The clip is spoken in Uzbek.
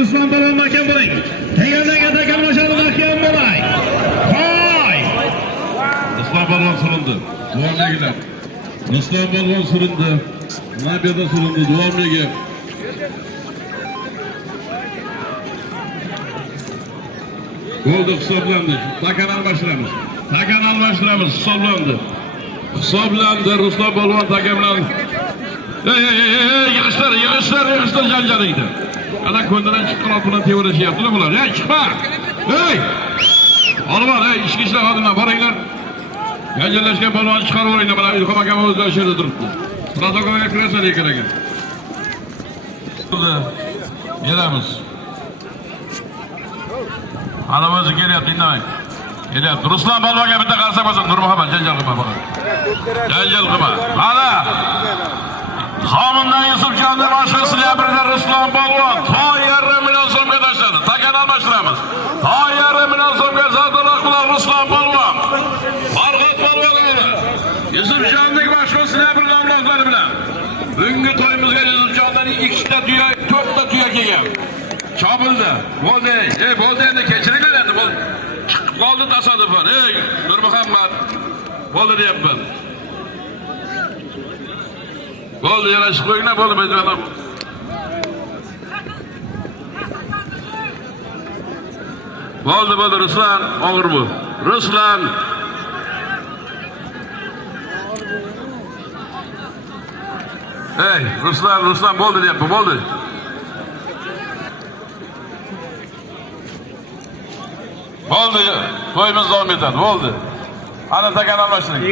Ruslan Polvon mahkam bo'ling. Tegandan takalmashadi mahkam bo'ling. Hoy! Ruslan Polvon surindi. Duomligilar. Ruslan Polvon surindi. Nabiyada surindi. Duomligi. Golda hisoblandi. Takan almashtiramiz. Hisoblandi. Ruslan Polvon taka bilan. Yig'ishlar janjalingda. Ana ko'ndadan chiqqan ot bilan tevalashyaptilar bular. Chiqma. Olmar, ishga ishlar xodimlar boringlar. Janjallashgan polvonni chiqarib yuboringlar. Mana Ilhom akam o'zida o'sha yerda turibdi. Protokolga kirasa kerak ekan. Beramiz. Ana o'zi kelyapti, indamang. Kelyapti. Ruslan Polvonga bitta qarsa bo'lsin, Nurmuhammad janjal qilma faqat. Janjal qilma. Mana Xomindan Yusufjonning boshqa silabirda Ruslan Polvon 1,5 million so'mga tashladi. Takan almashtiramiz. 1,5 million so'mga zotiroq bilan Ruslan Polvon. Farhod Polvon Yusufjonning boshqa silabirda avlodlari bilan. Bugungi to'yimizga Yusufjondan 2ta tuya, 4ta tuya kelgan. Chopildi. Bo'ldi. Bo'ldi endi kechiringlar endi. Chiqib qoldi tasodifan. Nurmuhammad. Bo'ldi deyapman. Bo'ldi, yarashib qo'yinglar, bo'ldi, aytmadim. Bo'ldi, Ruslan, og'ir bu. Ruslan. Ruslan bo'ldi deyapti, bo'ldi. Bo'ldi, to'yimiz davom etadi, bo'ldi. Ana takan almashtiring.